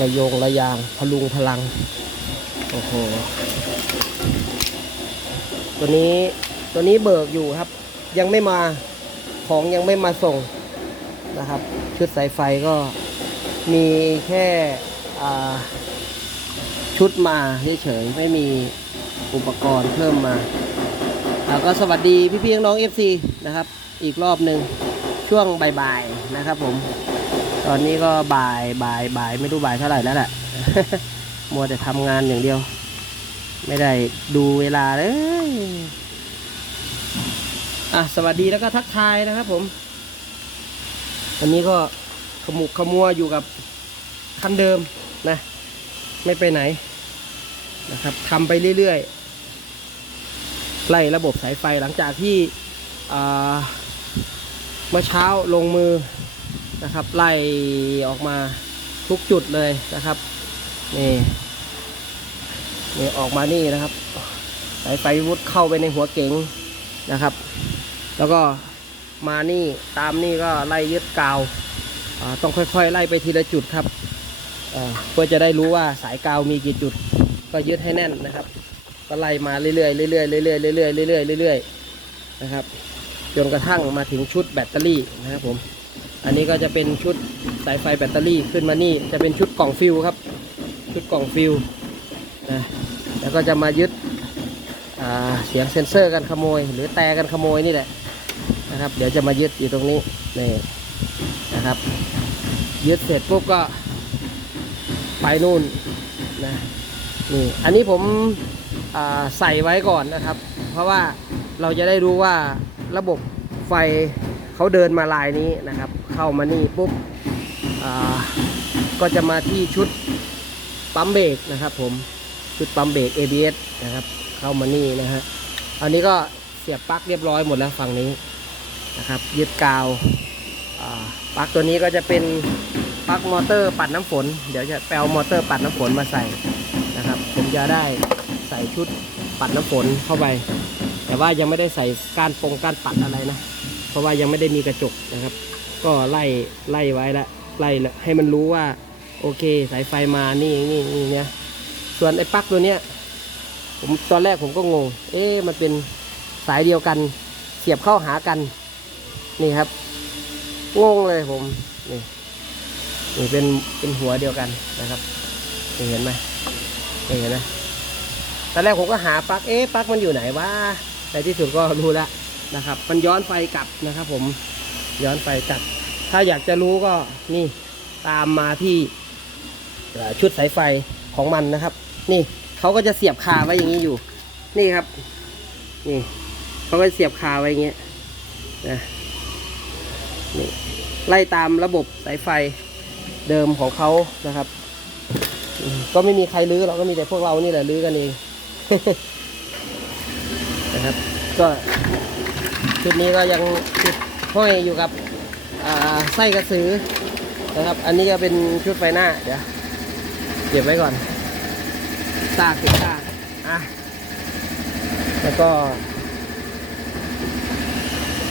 ระโยงระยางพลุงพลัง โอ้โห ตัวนี้ตัวนี้เบิกอยู่ครับ ยังไม่มาของยังไม่มาส่งนะครับ ชุดสายไฟก็มีแค่ชุดมาเฉยๆไม่มีอุปกรณ์เพิ่มมาแล้วก็สวัสดีพี่ๆน้องๆ FC นะครับ อีกรอบหนึ่งช่วงบ่ายๆนะครับผม ตอนนี้ก็บ่ายบ่ายบ่ายไม่รู้บ่ายเท่าไหร่แล้วแหละมัวแต่ทำงานอย่างเดียว ไม่ได้ดูเวลาเลยอะสวัสดีแล้วก็ทักทายนะครับผมวันนี้ก็ขมุกขมัวอยู่กับคันเดิมนะ ไม่ไปไหนนะครับทำไปเรื่อยๆ ไล่ระบบสายไฟหลังจากที่เมื่อเช้าลงมือ นะครับไล่ออกมาทุกจุดเลยนะครับนี่นี่ออกมานี่นะครับสายไฟวุดเข้าไปในหัวเก๋งนะครับ แล้วก็มานี่ตามนี่ก็ไล่ยึดกาวต้องค่อยๆ ไล่ไปทีละจุดครับเพื่อจะได้รู้ว่าสายกาวมีกี่จุด ก็ยึดให้แน่นนะครับก็ไล่มาเรื่อยๆเรื่อยๆเรื่อยๆเรื่อยๆเรื่อยๆเรื่อยๆนะครับจนกระทั่งมาถึงชุดแบตเตอรี่นะครับผม อันนี้ก็จะเป็นชุดสายไฟแบตเตอรี่ขึ้นมานี่ จะเป็นชุดกล่องฟิวครับ ชุดกล่องฟิวนะแล้วก็จะมายึดเสียงเซ็นเซอร์กันขโมย หรือแต่กันขโมยนี่แหละนะครับ เดี๋ยวจะมายึดอยู่ตรงนี้นี่นะครับ ยึดเสร็จปุ๊บก็ไปนู่นนะนี่อันนี้ผมใส่ไว้ก่อนนะครับ เพราะว่าเราจะได้รู้ว่าระบบไฟเขาเดินมาลายนี้นะครับ เข้ามานี่ปุ๊บอ่าก็จะมาที่ชุดปั๊มเบรกนะครับ ผมชุดปั๊มเบรก ABS นะครับ เข้ามานี่นะฮะอันนี้ก็เสียบปลั๊กเรียบร้อยหมดแล้วฝั่งนี้นะครับ ยึดกาวอ่าปลั๊กตัวนี้ก็จะเป็นปลั๊กมอเตอร์ปัดน้ำฝน เดี๋ยวจะแปลมอเตอร์ปัดน้ำฝนมาใส่นะครับ ผมจะได้ใส่ชุดปัดน้ำฝนเข้าไป แต่ว่ายังไม่ได้ใส่การปงการปัดอะไรนะ เพราะว่ายังไม่ได้มีกระจกนะครับ ก็ไล่ไล่ไว้ละไล่ละให้มันรู้ว่า โอเค สายไฟมานี่นี่นี่เนี่ยส่วนไอ้ปลั๊กตัวเนี้ยผมตอนแรกผมก็งง เอ๊ะมันเป็นสายเดียวกัน เสียบเข้าหากัน นี่ครับงงเลยผมนี่นี่เป็นเป็นหัวเดียวกันนะครับเห็นไหมเห็นไหมตอนแรกผมก็หาปลั๊กเอ๊ะปลั๊กมันอยู่ไหนวะในที่สุดก็รู้แล้วนะครับ มันย้อนไฟกลับนะครับผม ย้อนไฟกลับถ้าอยากจะรู้ก็นี่ตามมาที่ชุดสายไฟของมันนะครับ นี่เขาก็จะเสียบคาไว้อย่างนี้อยู่ นี่ครับ นี่เขาก็เสียบคาไว้อย่างเงี้ยนะนี่ไล่ตามระบบสายไฟเดิมของเขานะครับ ก็ไม่มีใครรื้อเราก็มีแต่พวกเรานี่แหละรื้อกันเองนะครับ ก็ชุดนี้ก็ยังติด ห้อยอยู่กับไส้กระสือนะครับ อันนี้ก็เป็นชุดไฟหน้า เดี๋ยวเก็บไว้ก่อนซากติดซากอะแล้วก็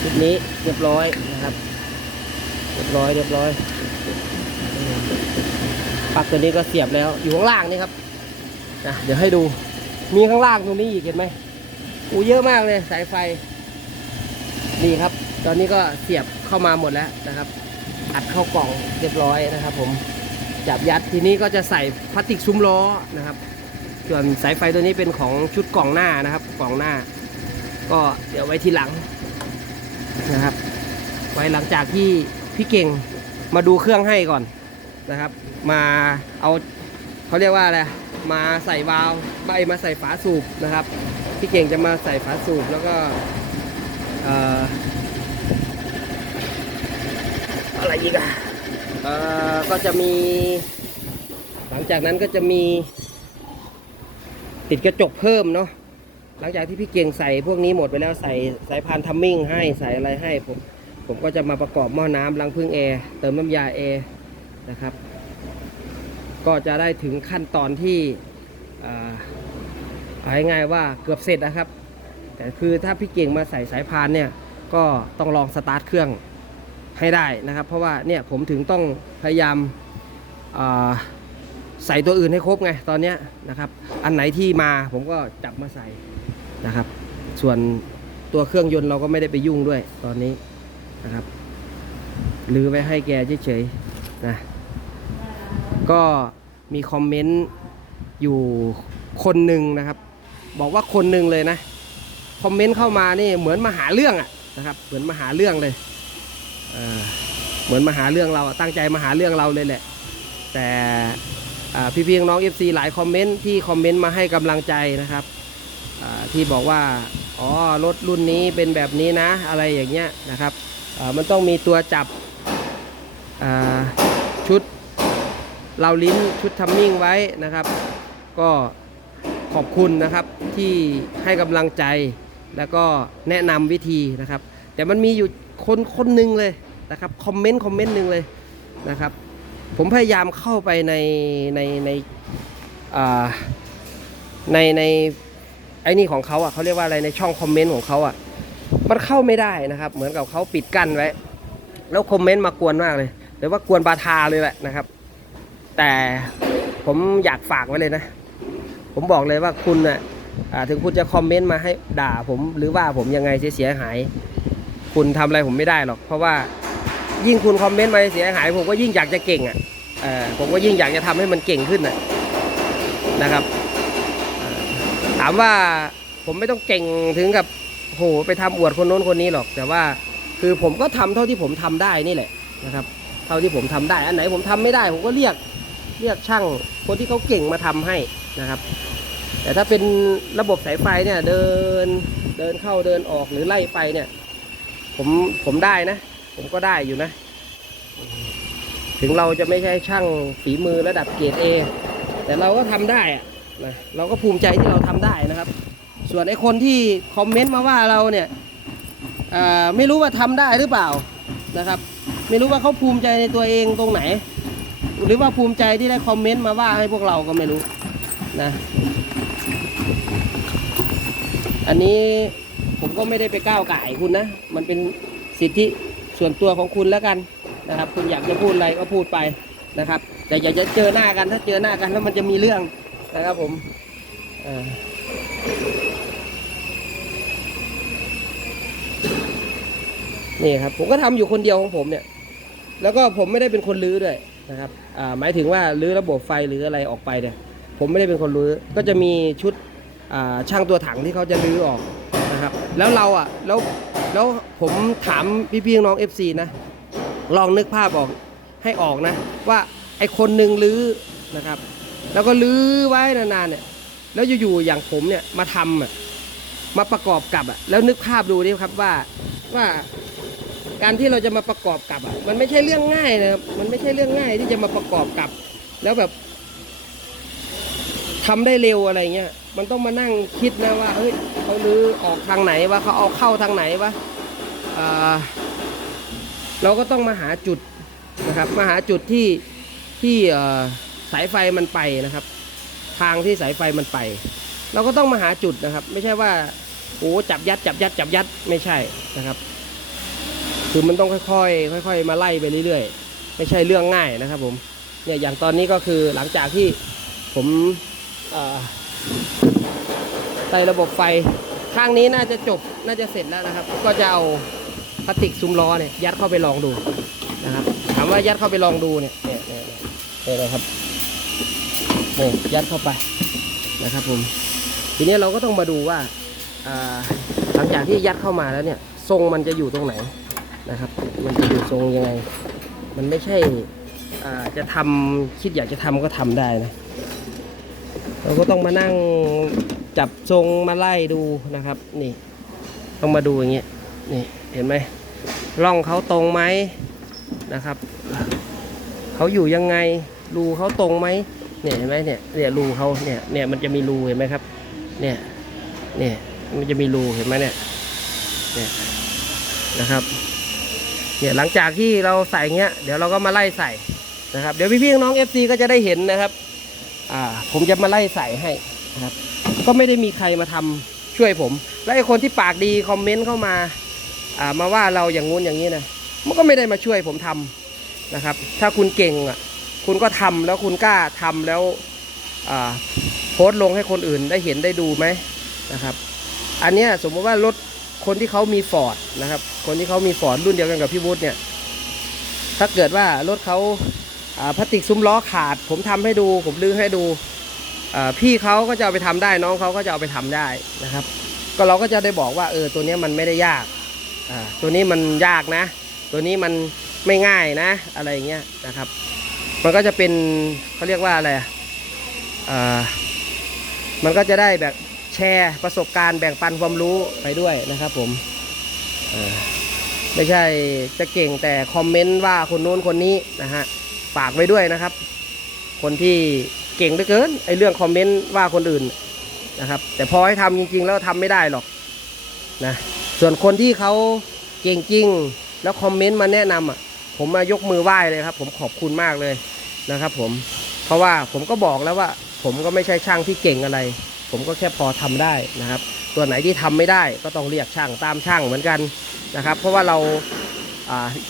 ชุดนี้เรียบร้อยนะครับเรียบร้อยเรียบร้อยปลักตัวนี้ก็เสียบแล้วอยู่ข้างล่างนี่ครับนะเดี๋ยวให้ดูมีข้างล่างตรงนี้อีกเห็นไหมอูเยอะมากเลยสายไฟนี่ครับ ตอนนี้ก็เสียบเข้ามาหมดแล้วนะครับ อัดเข้ากล่องเรียบร้อยนะครับ ผมจับยัดทีนี้ก็จะใส่พลาสติกซุ้มล้อนะครับ ส่วนสายไฟตัวนี้เป็นของชุดกล่องหน้านะครับ กล่องหน้า ก็เดี๋ยวไว้ทีหลังนะครับ ไว้หลังจากที่พี่เก่งมาดูเครื่องให้ก่อนนะครับ มาเอาเขาเรียกว่าอะไรมาใส่วาล์วใบมาใส่ฝาสูบนะครับ พี่เก่งจะมาใส่ฝาสูบแล้วก็เอะไรอีกอะเอ่อก็จะมี หลังจากนั้นก็จะมี ติดกระจกเพิ่มเนาะหลังจากที่พี่เกียงใส่พวกนี้หมดไปแล้วใส่สายพานทัมมิ่งให้ใส่อะไรให้ผมผมก็จะมาประกอบหม้อน้ำรังพึ่งแอร์เติมน้ำยาแอร์นะครับ ก็จะได้ถึงขั้นตอนที่อ่าเอาง่ายๆว่าเกือบเสร็จนะครับ แต่คือถ้าพี่เก่งมาใส่สายพานเนี่ย ก็ต้องลองสตาร์ทเครื่อง ให้ได้นะครับ เพราะว่าเนี่ยผมถึงต้องพยายามาใส่ตัวอื่นให้ครบไงตอนนี้นะครับ อันไหนที่มาผมก็จับมาใส่นะครับ ส่วนตัวเครื่องยนต์เราก็ไม่ได้ไปยุ่งด้วยตอนนี้นะครับหรือไว้ให้แกเฉยๆนะก็มีคอมเมนต์อยู่คนหนึ่งนะครับ บอกว่าคนหนึ่งเลยนะคอมเมนต์เข้ามานี่เหมือนมาหาเรื่องอะนะครับ เหมือนมาหาเรื่องเลย เหมือนมาหาเรื่องเราตั้งใจมาหาเรื่องเราเลยแหละ แต่อ่พี่น้องเอฟซีหลายคอมเมนต์ที่คอมเมนต์มาให้กำลังใจนะครับที่บอกว่าอ๋อรถรุ่นนี้เป็นแบบนี้นะ อะไรอย่างเงี้ยนะครับมันต้องมีตัวจับชุดเราลิ้นชุดทัมมิ่งไว้นะครับ ก็ขอบคุณนะครับที่ให้กำลังใจแล้วก็แนะนำวิธีนะครับ แต่มันมีอยู่ คนคนหนึ่งเลยนะครับคอมเมนต์คอมเมนต์หนึ่งเลยนะครับ ผมพยายามเข้าไปในในในในในไอ้นี่ของเขาอะเขาเรียกว่าอะไรในช่องคอมเมนต์ของเขาอะมันเข้าไม่ได้นะครับ เหมือนกับเขาปิดกั้นไว้ แล้วคอมเมนต์มากวนมากเลยหรือว่ากวนบาทาเลยแหละนะครับ แต่ผมอยากฝากไว้เลยนะ ผมบอกเลยว่าคุณน่ะถึงคุณจะคอมเมนต์มาให้ด่าผมหรือว่าผมยังไงเสียหาย คุณทำอะไรผมไม่ได้หรอก เพราะว่ายิ่งคุณคอมเมนต์มาเสียหาย ผมก็ยิ่งอยากจะเก่งอะผมก็ยิ่งอยากจะทำให้มันเก่งขึ้นน่ะนะครับ ถามว่าผมไม่ต้องเก่งถึงกับโหไปทำอวดคนโน้นคนนี้หรอก แต่ว่าคือผมก็ทำเท่าที่ผมทำได้นี่แหละนะครับ เท่าที่ผมทำได้ อันไหนผมทำไม่ได้ ผมก็เรียกเรียกช่างคนที่เขาเก่งมาทำให้นะครับ แต่ถ้าเป็นระบบสายไฟเนี่ยเดินเดินเข้าเดินออกหรือไล่ไฟเนี่ย ผมผมได้นะ ผมก็ได้อยู่นะ ถึงเราจะไม่ใช่ช่างฝีมือระดับเกรดเอแต่เราก็ทำได้อะนะเราก็ภูมิใจที่เราทำได้นะครับ ส่วนไอ้คนที่คอมเมนต์มาว่าเราเนี่ยไม่รู้ว่าทำได้หรือเปล่านะครับ ไม่รู้ว่าเขาภูมิใจในตัวเองตรงไหน หรือว่าภูมิใจที่ได้คอมเมนต์มาว่าให้พวกเราก็ไม่รู้นะ อันนี้ ผมก็ไม่ได้ไปก้าวไก่ายคุณนะ มันเป็นสิทธิส่วนตัวของคุณแล้วกันนะครับ คุณอยากจะพูดอะไรก็พูดไปนะครับ แต่อย่าจะเจอหน้ากันถ้าเจอหน้ากันแล้วมันจะมีเรื่องนะครับผมนี่ครับผมก็ทำอยู่คนเดียวของผมเนี่ย แล้วก็ผมไม่ได้เป็นคนรื้อด้วยนะครับอ่าหมายถึงว่ารื้อระบบไฟหรืออะไรออกไปเนี่ย ผมไม่ได้เป็นคนรื้อก็จะมีชุดช่างตัวถังที่เขาจะรื้อออก แล้วเราอะแล้วแล้วผมถามพี่ๆน้อง FC นะ ลองนึกภาพออกให้ออกนะ ว่าไอคนหนึ่งรื้อนะครับ แล้วก็รื้อไว้นานๆเนี่ยแล้วอยู่ๆอย่างผมเนี่ยมาทำอะมาประกอบกับอะแล้วนึกภาพดูดิครับว่าว่าการที่เราจะมาประกอบกับอะมันไม่ใช่เรื่องง่ายนะครับมันไม่ใช่เรื่องง่ายที่จะมาประกอบกับ แล้วแบบ ทำได้เร็วอะไรเงี้ย มันต้องมานั่งคิดนะว่าเฮ้ยเขาลื้อออกทางไหนวะเขาเอาเข้าทางไหนวะเราก็ต้องมาหาจุดนะครับ มาหาจุดที่ที่สายไฟมันไปนะครับ ทางที่สายไฟมันไป เราก็ต้องมาหาจุดนะครับ ไม่ใช่ว่าโอ้จับยัดจับยัดจับยัดไม่ใช่นะครับ คือมันต้องค่อยๆค่อย ๆ มาไล่ไปเรื่อยๆ ไม่ใช่เรื่องง่ายนะครับผมเนี่ยอย่างตอนนี้ก็คือหลังจากที่ผม ใส่ระบบไฟข้างนี้น่าจะจบน่าจะเสร็จแล้วนะครับ ก็จะเอาพลาสติกซุ้มล้อเนี่ยยัดเข้าไปลองดูนะครับถามว่ายัดเข้าไปลองดูเนี่ยเนี่ยเนี่ยเนี่ยเนี่ยนะครับเนี่ยยัดเข้าไปนะครับผมทีนี้เราก็ต้องมาดูว่าอ่าหลังจากที่ยัดเข้ามาแล้วเนี่ย ทรงมันจะอยู่ตรงไหนนะครับ มันจะอยู่ทรงยังไง มันไม่ใช่จะทำคิดอยากจะทำก็ทำได้นะ เราก็ต้องมานั่งจับทรงมาไล่ดูนะครับ นี่ต้องมาดูอย่างเงี้ยนี่เห็นไหมร่องเขาตรงไหมนะครับเขาอยู่ยังไงรูเขาตรงไหมเนี่ยเห็นไหมเนี่ยเนี่ยรูเขาเนี่ยเนี่ยมันจะมีรูเห็นไหมครับ เนี่ยเนี่ยมันจะมีรูเห็นไหมเนี่ยเนี่ยนะครับเนี่ยหลังจากที่เราใส่เงี้ยเดี๋ยวเราก็มาไล่ใส่นะครับ เดี๋ยวพี่ๆน้อง FC ก็จะได้เห็นนะครับ อ่าผมจะมาไล่ใส่ให้นะครับ ก็ไม่ได้มีใครมาทำช่วยผม และไอ้คนที่ปากดีคอมเมนต์เข้ามาอ่ามาว่าเราอย่างงู้นอย่างนี้นะมันก็ไม่ได้มาช่วยผมทำนะครับ ถ้าคุณเก่งอะคุณก็ทำแล้วคุณกล้าทำแล้วอ่าโพสต์ลงให้คนอื่นได้เห็นได้ดูไหมนะครับ อันเนี้ยสมมติว่ารถคนที่เขามีฟอร์ดนะครับ คนที่เขามีฟอร์ดรุ่นเดียวกันกับพี่วุฒิเนี่ย ถ้าเกิดว่ารถเขา พลาสติกซุ้มล้อขาด ผมทำให้ดู ผมลื้อให้ดูพี่เขาก็จะเอาไปทำได้น้องเขาก็จะเอาไปทำได้นะครับ ก็เราก็จะได้บอกว่าเออตัวนี้มันไม่ได้ยากตัวนี้มันยากนะ ตัวนี้มันไม่ง่ายนะ อะไรเงี้ยนะครับ มันก็จะเป็นเขาเรียกว่าอะไรอะอ่ามันก็จะได้แบบแชร์ประสบการณ์แบ่งปันความรู้ไปด้วยนะครับผมไม่ใช่จะเก่งแต่คอมเมนต์ว่าคนโน้นคนนี้นะฮะ ฝากไว้ด้วยนะครับ คนที่เก่งเหลือเกินไอเรื่องคอมเมนต์ว่าคนอื่นนะครับ แต่พอให้ทำจริง ๆ แล้วทำไม่ได้หรอกนะส่วนคนที่เขาเก่งจริง แล้วคอมเมนต์มาแนะนำอะผมมายกมือไหว้เลยครับ ผมขอบคุณมากเลยนะครับ ผมเพราะว่าผมก็บอกแล้วว่า ผมก็ไม่ใช่ช่างที่เก่งอะไร ผมก็แค่พอทำได้นะครับ ตัวไหนที่ทำไม่ได้ก็ต้องเรียกช่างตามช่างเหมือนกันนะครับ เพราะว่าเรา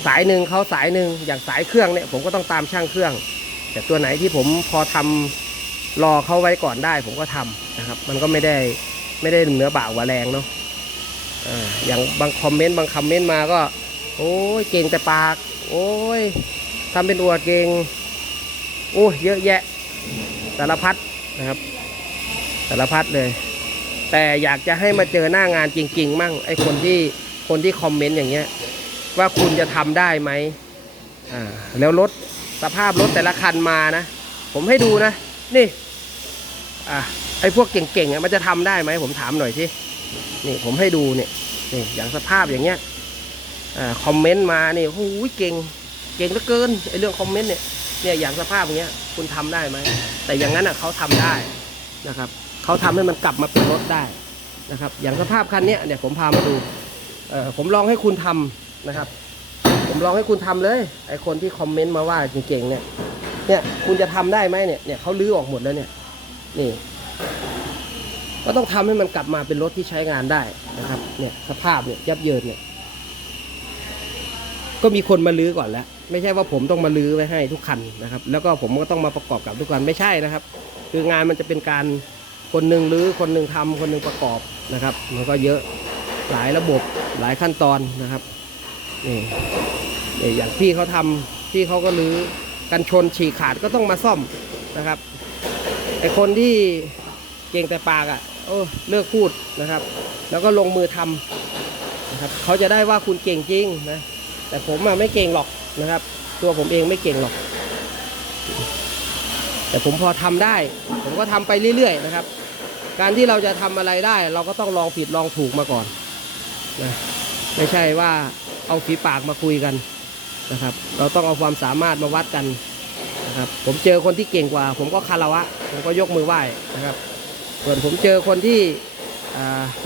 สายหนึ่งเขาสายหนึ่งอย่างสายเครื่องเนี่ยผมก็ต้องตามช่างเครื่อง แต่ตัวไหนที่ผมพอทำรอเขาไว้ก่อนได้ ผมก็ทำนะครับ มันก็ไม่ได้ไม่ได้เหนือบ่ากว่าแรงเนาะอย่างบางคอมเมนต์บางคอมเมนต์มาก็ โอ้ยเก่งแต่ปาก โอ้ยทำเป็นอวดเก่งโอ้ยเยอะแยะสารพัดนะครับสารพัดเลย แต่อยากจะให้มาเจอหน้างานจริง ๆ มั่งไอ้คนที่คนที่คอมเมนต์อย่างเงี้ย ว่าคุณจะทำได้ไหมอ่าแล้วรถสภาพรถแต่ละคันมานะ ผมให้ดูนะ นี่อะไอ้พวกเก่งๆอะมันจะทำได้ไหมผมถามหน่อยสินี่ผมให้ดูเนี่ยนี่อย่างสภาพอย่างเงี้ยอ่าคอมเมนต์มานี่โอ้โหเก่งเก่งเหลือเกินไอ้เรื่องคอมเมนต์เนี่ยเนี่ยอย่างสภาพอย่างเงี้ยคุณทำได้ไหมแต่อย่างนั้นอะเขาทำได้นะครับเขาทำให้มันกลับมาเป็นรถได้นะครับ อย่างสภาพคันเนี้ยเนี่ยผมพามาดูเออผมลองให้คุณทำ นะครับ ผมลองให้คุณทำเลย ไอคนที่คอมเมนต์มาว่าเก่งๆเนี่ย เนี่ยคุณจะทำได้ไหมเนี่ย เนี่ยเขาลื้อออกหมดแล้วเนี่ย นี่ ก็ต้องทำให้มันกลับมาเป็นรถที่ใช้งานได้นะครับ เนี่ยสภาพเนี่ยยับเยินเนี่ย ก็มีคนมาลื้อก่อนแล้ว ไม่ใช่ว่าผมต้องมาลื้อไว้ให้ทุกคันนะครับ แล้วก็ผมก็ต้องมาประกอบกับทุกคันไม่ใช่นะครับ คืองานมันจะเป็นการคนหนึ่งลื้อคนหนึ่งทำคนหนึ่งประกอบนะครับ มันก็เยอะหลายระบบหลายขั้นตอนนะครับ นี่อย่างพี่เขาทำพี่เขาก็ลื้อกันชนฉีกขาดก็ต้องมาซ่อมนะครับไอคนที่เก่งแต่ปากอะ่ะโอ้เลิกพูดนะครับ แล้วก็ลงมือทำนะครับเขาจะได้ว่าคุณเก่งจริงนะแต่ผมอะไม่เก่งหรอกนะครับ ตัวผมเองไม่เก่งหรอก แต่ผมพอทำได้ ผมก็ทำไปเรื่อยๆนะครับ การที่เราจะทำอะไรได้ เราก็ต้องลองผิดลองถูกมาก่อนนะไม่ใช่ว่า เอาฝีปากมาคุยกันนะครับ เราต้องเอาความสามารถมาวัดกันนะครับ ผมเจอคนที่เก่งกว่า ผมก็คารวะผมก็ยกมือไหว้นะครับ ส่วนผมเจอคนที่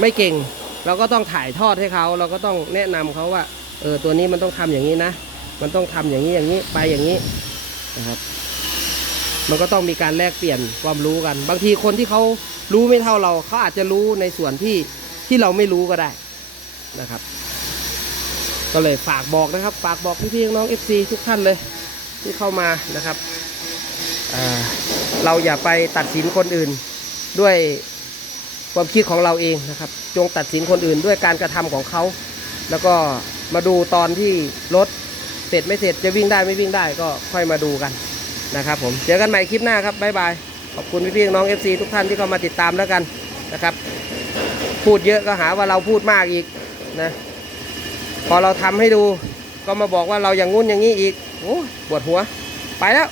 ไม่เก่ง เราก็ต้องถ่ายทอดให้เขา เราก็ต้องแนะนำเขาว่าเออตัวนี้มันต้องทำอย่างนี้นะ มันต้องทำอย่างนี้อย่างนี้ไปอย่างนี้นะครับ มันก็ต้องมีการแลกเปลี่ยนความรู้กัน บางทีคนที่เขารู้ไม่เท่าเราเขาอาจจะรู้ในส่วนที่ที่เราไม่รู้ก็ได้นะครับ ก็เลยฝากบอกนะครับ ฝากบอกพี่ๆน้องเอฟซีทุกท่านเลย ที่เข้ามานะครับเราอย่าไปตัดสินคนอื่นด้วยความคิดของเราเองนะครับ จงตัดสินคนอื่นด้วยการกระทำของเขา แล้วก็มาดูตอนที่รถเสร็จไม่เสร็จจะวิ่งได้ไม่วิ่งได้ก็ค่อยมาดูกันนะครับผมเจอกันใหม่คลิปหน้าครับบ๊ายบายขอบคุณพี่ๆน้อง FC ทุกท่านที่เข้ามาติดตามแล้วกันนะครับ พูดเยอะก็หาว่าเราพูดมากอีกนะ พอเราทำให้ดูก็มาบอกว่าเราอย่างงุ้นอย่างนี้อีกโอ้ปวดหัว ไปแล้ว